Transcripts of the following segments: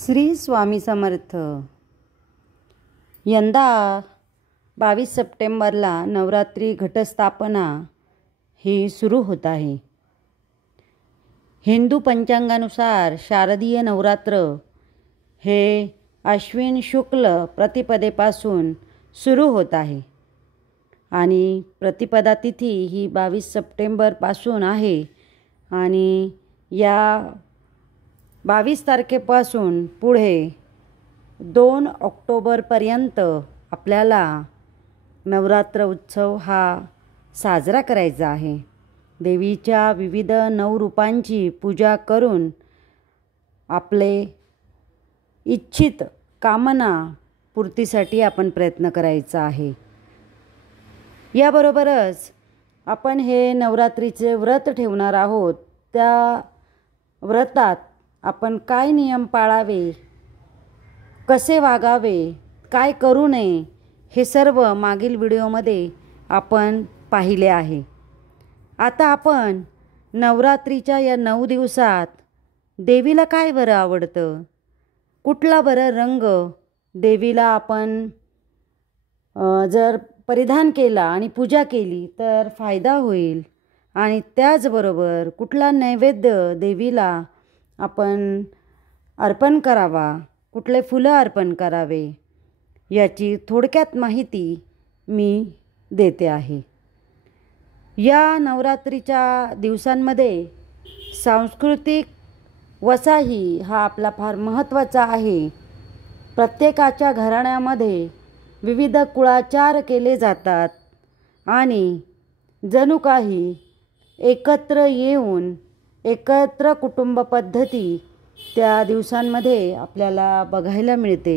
श्री स्वामी समर्थ। यंदा 22 सप्टेंबरला नवरात्री घटस्थापना ही सुरू होत आहे। हिंदू पंचांगानुसार शारदीय नवरात्र हे अश्विन शुक्ल प्रतिपदेपासून सुरू होत आहे आणि प्रतिपदा तिथी ही 22 सप्टेंबरपासून आहे आणि या 22 तारखेपासून पुढे 2 ऑक्टोबरपर्यंत आपल्याला नवरात्र उत्सव हा साजरा करायचा आहे। देवीच्या विविध 9 रूपांची पूजा करून आपले इच्छित कामना पूर्तीसाठी आपण प्रयत्न करायचा आहे। याबरोबरच आपण हे नवरात्रीचे व्रत ठेवणार आहोत। त्या व्रतात आपण काय नियम पाळावे, कसे वागावे, काय करू नये, हे सर्व मागील व्हिडिओमध्ये आपण पाहिले आहे। आता आपण नवरात्रीच्या या 9 दिवसात देवीला काय बरं आवडतं, कुठला बरं रंग देवीला आपण जर परिधान केला आणि पूजा केली तर फायदा होईल, आणि त्याचबरोबर कुठला नैवेद्य देवीला आपण अर्पण करावा, कुठले फुलं अर्पण करावे, याची थोडक्यात माहिती मी देते आहे। या नवरात्रीच्या दिवसांमध्ये सांस्कृतिक वसाही हा आपला फार महत्त्वाचा आहे। प्रत्येकाच्या घराण्यामध्ये विविध कुळाचार केले जातात आणि जणू काही एकत्र येऊन एकत्र कुटुंब पद्धती त्या दिवसांमध्ये आपल्याला बघायला मिळते।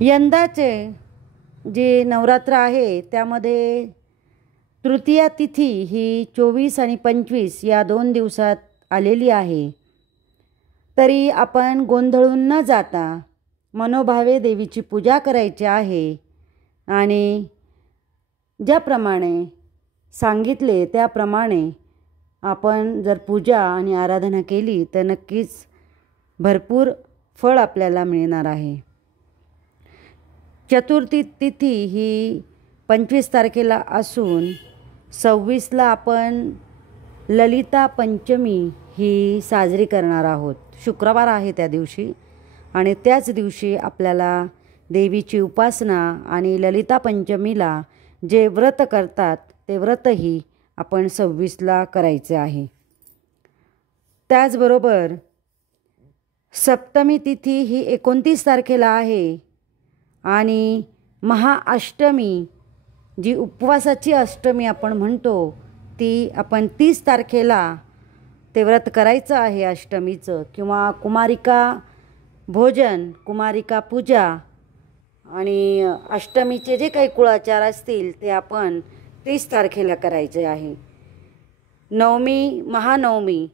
यंदाचे जे नवरात्र आहे त्यामध्ये तृतीया तिथी ही 24 आणि 25 या 2 दिवसात आलेली आहे। तरी आपण गोंधळून न जाता मनोभावे देवीची पूजा करायची आहे आणि ज्याप्रमाणे सांगितले त्याप्रमाणे आपण जर पूजा आणि आराधना केली तर नक्कीच भरपूर फळ आपल्याला मिळणार आहे। चतुर्थी तिथी ही 25 तारखेला असून 26ला आपण ललिता पंचमी ही साजरी करणार आहोत। शुक्रवार आहे त्या दिवशी, आणि त्याच दिवशी आपल्याला देवीची उपासना आणि ललिता पंचमीला जे व्रत करतात ते व्रतही आपण 26ला करायचे आहे। त्याचबरोबर सप्तमी तिथी ही 29 तारखेला आहे आणि महाअष्टमी जी उपवासाची अष्टमी आपण म्हणतो ती आपण 30 तारखेला ते व्रत करायचं आहे अष्टमीचं, किंवा कुमारिका भोजन, कुमारिका पूजा आणि अष्टमीचे जे काही कुळाचार असतील ते आपण 30 तारखेला करायचे आहे। नवमी महानवमी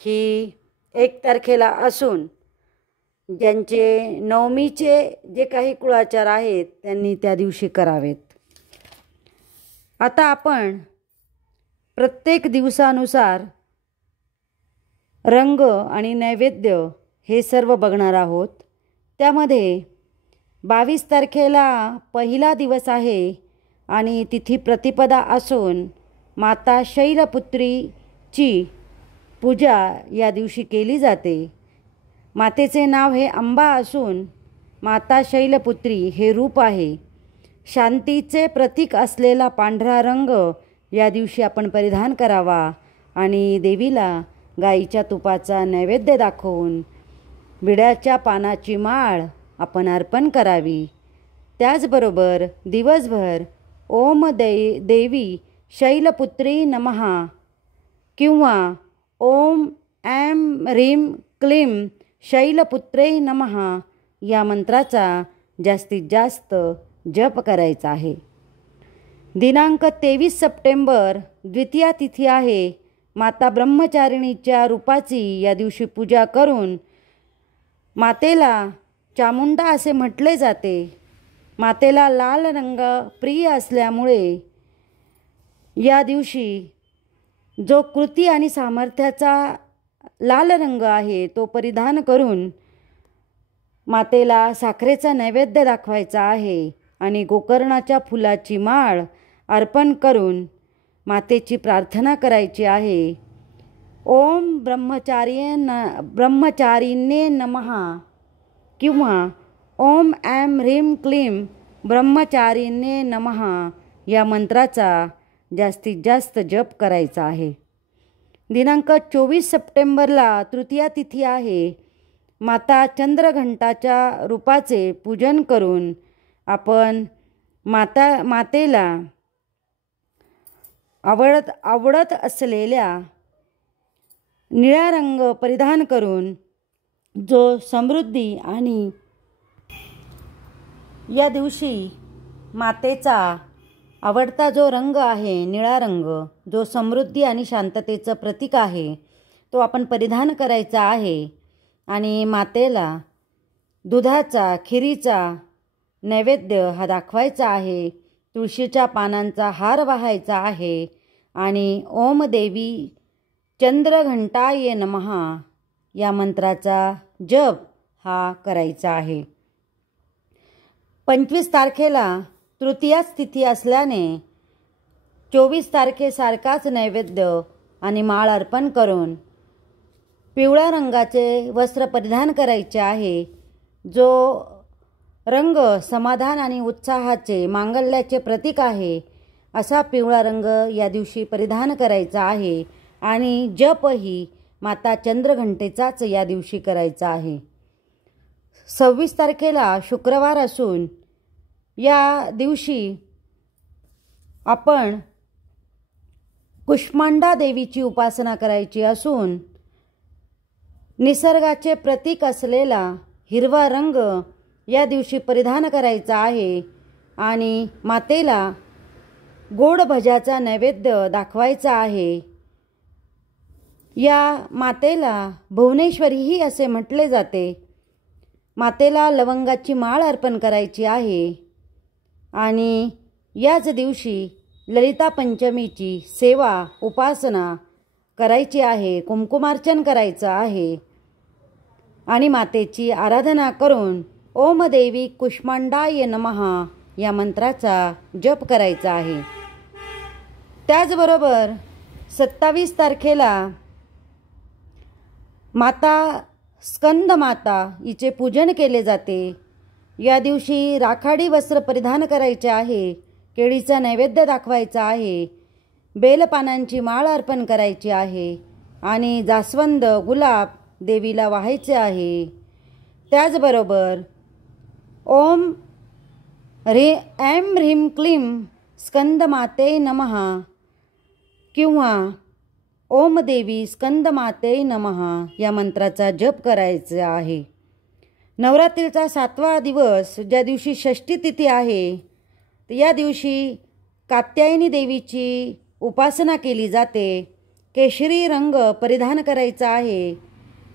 ही 1 तारखेला असून ज्यांचे नवमीचे जे काही कुळाचार आहेत त्यांनी त्या दिवशी करावेत। आता आपण प्रत्येक दिवसानुसार रंग आणि नैवेद्य हे सर्व बघणार आहोत। त्यामध्ये 22 तारखेला पहिला दिवस आहे आणि तिथी प्रतिपदा असून माता शैलपुत्रीची पूजा या दिवशी केली जाते। मातेचे नाव हे अंबा असून माता शैलपुत्री हे रूप आहे। शांतीचे प्रतीक असलेला पांढरा रंग या दिवशी आपण परिधान करावा आणि देवीला गाईच्या तुपाचा नैवेद्य दाखवून विड्याच्या पानाची माळ आपण अर्पण करावी। त्याचबरोबर दिवसभर ओम देवी शैलपुत्री नमः किंवा ओम ऐं ह्रीं क्लीं शैलपुत्रे नमः या मंत्राचा जास्तीत जास्त जप करायचा आहे। दिनांक 23 सप्टेंबर द्वितीया तिथी आहे। माता ब्रह्मचारिणीच्या रूपाची या दिवशी पूजा करून मातेला चामुंडा असे म्हटले जाते। मातेला लाल रंग प्रिय असल्यामुळे या दिवशी जो कृती आणि सामर्थ्याचा लाल रंग आहे तो परिधान करून मातेला साखरेचा नैवेद्य दाखवायचा आहे आणि गोकर्णाच्या फुलाची माळ अर्पण करून मातेची प्रार्थना करायची आहे. ओम ब्रह्मचारिणे नमः किंवा ओम ऐं ह्रीं क्लीं ब्रह्मचारिणे नमः या मंत्राचा जास्तीत जास्त जप करायचा आहे. दिनांक 24 सप्टेंबरला तृतीया तिथी आहे. माता चंद्रघंटाच्या रूपाचे पूजन करून आपण मातेला आवडत असलेल्या निळा रंग परिधान करून, जो समृद्धी आणि या दिवशी मातेचा आवडता जो रंग आहे निळा रंग, जो समृद्धी आणि शांततेचं प्रतीक आहे, तो आपण परिधान करायचा आहे. आणि मातेला दुधाचा खिरीचा नैवेद्य हा दाखवायचा आहे. तुळशीच्या पानांचा हार वाहायचा आहे आणि ओम देवी चंद्रघंटाय नमः या मंत्राचा जप हा करायचा आहे. 25 तारखेला तृतीयाच तिथी असल्याने 24 तारखेसारखाच नैवेद्य आणि माळ अर्पण करून पिवळ्या रंगाचे वस्त्र परिधान करायचे आहे. जो रंग समाधान आणि उत्साहाचे, मांगल्याचे प्रतीक आहे, असा पिवळा रंग या दिवशी परिधान करायचा आहे. आणि जपही माता चंद्रघंटेचाच या दिवशी करायचा आहे. 26 तारखेला शुक्रवार असून या दिवशी आपण कुष्मांडा देवीची उपासना करायची असून निसर्गाचे प्रतीक असलेला हिरवा रंग या दिवशी परिधान करायचा आहे आणि मातेला गोड भज्याचा नैवेद्य दाखवायचा आहे. या मातेला भुवनेश्वरीही असे म्हटले जाते. मातेला लवंगाची माळ अर्पण करायची आहे आणि याच दिवशी ललिता पंचमीची सेवा उपासना करायची आहे, कुंकुमार्चन करायचं आहे आणि मातेची आराधना करून ओम देवी कुष्मांडाय नमः या मंत्राचा जप करायचा आहे. त्याचबरोबर 27 तारखेला माता स्कंदमाता हिचे पूजन केले जाते. या दिवशी राखाडी वस्त्र परिधान करायचे आहे, केळीचा नैवेद्य दाखवायचा आहे, बेलपानांची माळ अर्पण करायची आहे आणि जास्वंद गुलाब देवीला वाहायचे आहे. त्याचबरोबर ओम ऐं ह्रीं क्लीं स्कंदमाते नमः किंवा ओम देवी स्कंदमाते नमः या मंत्राचा जप करायचा आहे. नवरात्रीचा 7वा दिवस, ज्या दिवशी षष्ठी तिथी आहे, या दिवशी कात्यायनी देवीची उपासना केली जाते. केशरी रंग परिधान करायचा आहे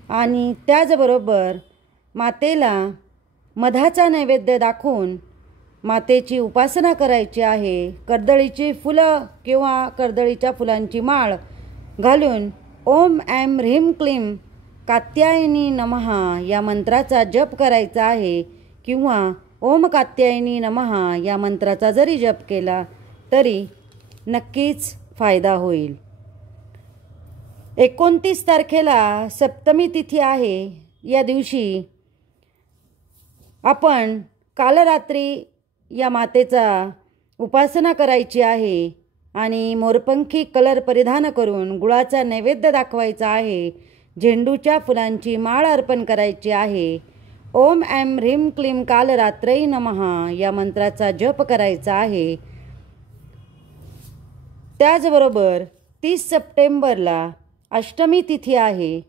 आणि त्याचबरोबर मातेला मधाचा नैवेद्य दाखवून मातेची उपासना करायची आहे. कर्दळीची फुलं किंवा कर्दळीच्या फुलांची माळ घालून ओम ऐं ह्रीं क्लीं कात्यायनी नमः या मंत्राचा जप करायचा आहे किंवा ओम कात्यायनी नमः या मंत्राचा जरी जप केला तरी नक्कीच फायदा होईल. 29 तारखेला सप्तमी तिथी आहे. या दिवशी आपण कालरात्री या मातेचा उपासना करायची आहे आणि मोरपंखी कलर परिधान करून गुळाचा नैवेद्य दाखवायचा आहे. झेंडूच्या फुलांची माळ अर्पण करायची आहे. ओम ऐं ह्रीं क्लीं कालरात्रै नमः या मंत्राचा जप करायचा आहे. त्याचबरोबर 30 सप्टेंबरला अष्टमी तिथी आहे.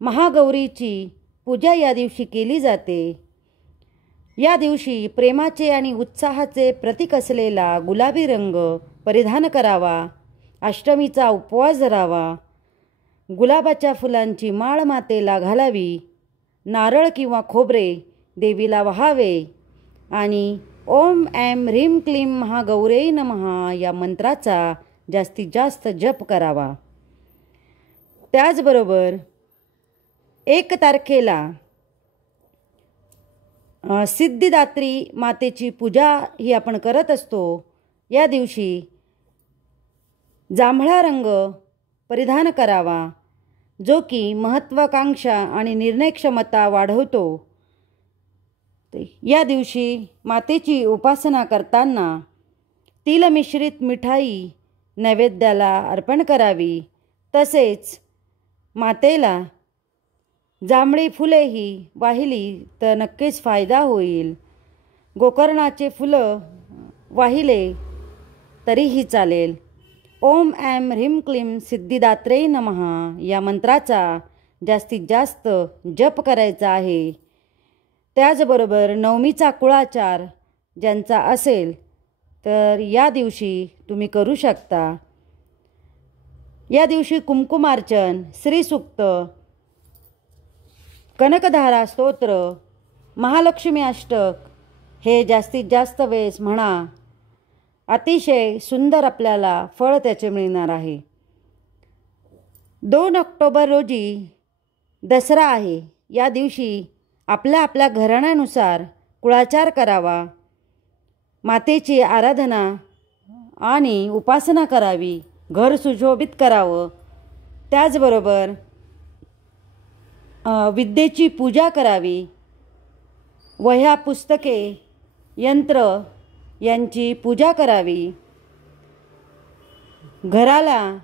महागौरीची पूजा या दिवशी केली जाते. या दिवशी प्रेमाचे आणि उत्साहाचे प्रतीक असलेला गुलाबी रंग परिधान करावा. अष्टमीचा उपवास धरावा. गुलाबाच्या फुलांची माळ मातेला घालावी. नारळ किंवा खोबरे देवीला वहावे आणि ओम ऐं ह्रीं क्लीं महागौरे नमः या मंत्राचा जास्तीत जास्त जप करावा. त्याचबरोबर 1 तारखेला सिद्धिदात्री मातेची पूजा ही आपण करत असतो। या दिवशी जांभळा रंग परिधान करावा, जो की महत्त्वाकांक्षा आणि निर्णय क्षमता वाढवतो। या दिवशी मातेची उपासना करताना तिल मिश्रित मिठाई नैवेद्याला अर्पण करावी। तसेच मातेला जांभळी फुलेही वाहिली तर नक्कीच फायदा होईल। गोकर्णाचे फुलं वाहिले तरीही चालेल। ओम ऐं ह्रीं क्लीं सिद्धिदात्रे नमः या मंत्राचा जास्तीत जास्त जप करायचा आहे। त्याचबरोबर नवमीचा कुळाचार ज्यांचा असेल तर या दिवशी तुम्ही करू शकता। या दिवशी कुंकुमार्चन, श्रीसूक्त, कनकधारा स्तोत्र, महालक्ष्मी अष्टक हे जास्तीत जास्त वेळेस म्हणा। अतिशय सुंदर आपल्याला फळ त्याचे मिळणार आहे। 2 ऑक्टोबर रोजी दसरा आहे। या दिवशी आपल्या आपल्या घराण्यानुसार कुळाचार करावा, मातेची आराधना आणि उपासना करावी, घर सुशोभित करावं। त्याचबरोबर विद्येची पूजा करावी, वह्या, पुस्तके, यंत्र यांची पूजा करावी, घराला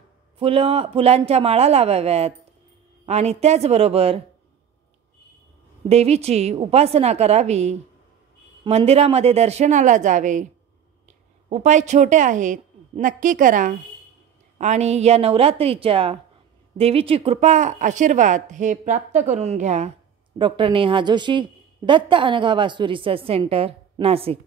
फुलांच्या माळा लावाव्यात आणि त्याचबरोबर देवीची उपासना करावी, मंदिरामध्ये दर्शनाला जावे। उपाय छोटे आहेत, नक्की करा आणि या नवरात्रीच्या देवीची कृपा आशीर्वाद हे प्राप्त करून घ्या। डॉक्टर नेहा जोशी, दत्त अनघा वास्तू रिसर्च सेंटर, नाशिक।